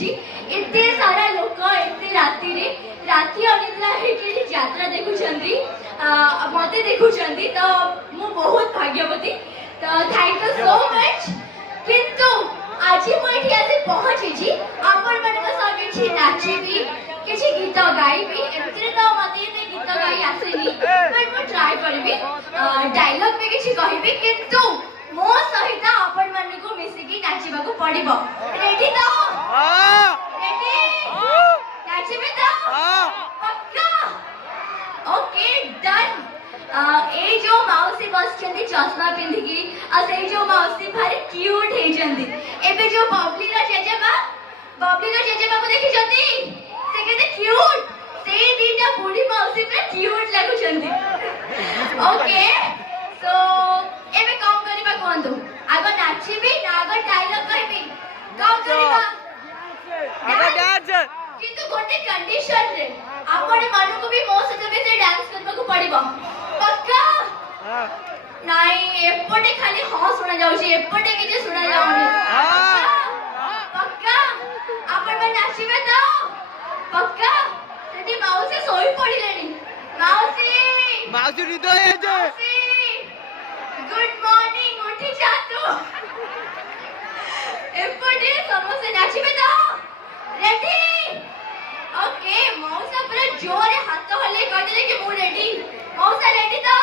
देखुची एते सारा लोक एते राती रे राती अनिद्रा हेके यात्रा देखुचंदी मते देखुचंदी तो मु बहुत भाग्यवती तो थैंक यू सो मच किंतु आज मु एठी आसी पहुंची छी आपण मन को संगे छी नाचीबी किछि गीत गाइबी एमतिरे तो मते एते गीत गाई आसेनी पर मु ट्राई करबी डायलॉग में किछि कहिबी किंतु मो सहित आपण मन को मिसी की नाचीबा को पड़िबो रेडी तो हां रेडी नाचीबे तो हां पक्का ओके डन ए जो माउसी बसचंदी चश्मा पिंधिकी आ से जो माउसी भारी क्यूट हे जंदी एबे जो बबली रो जेजेबा को देखि जंदी से केते क्यूट से दीटा बूढ़ी माउसी पे क्यूट लागु जंदी ओके सो एबे काम करिबा कोंदो आगो नाचीबी ना आगो डायलॉग कहबी काम करिबा आगो डांस किंतु गोटे कंडीशन रे आपण मानु को भी मो सते से डांस करबा को पड़िबो पक्का हां नाही एपटे खाली हां सुना जाउची एपटे किजे सुना जाउनी हां पक्का आपण में नाचीबे तो पक्का सेठी माउसी सोई पड़िलेनी माउसी हृदय है जे गुड मॉर्निंग उठी जा तू एपटे समोसे नाचीबे तो रेडी ओके मौसा पूरा जोरे हाथ हल्ले कर दे कि मु रेडी मौसा रेडी तो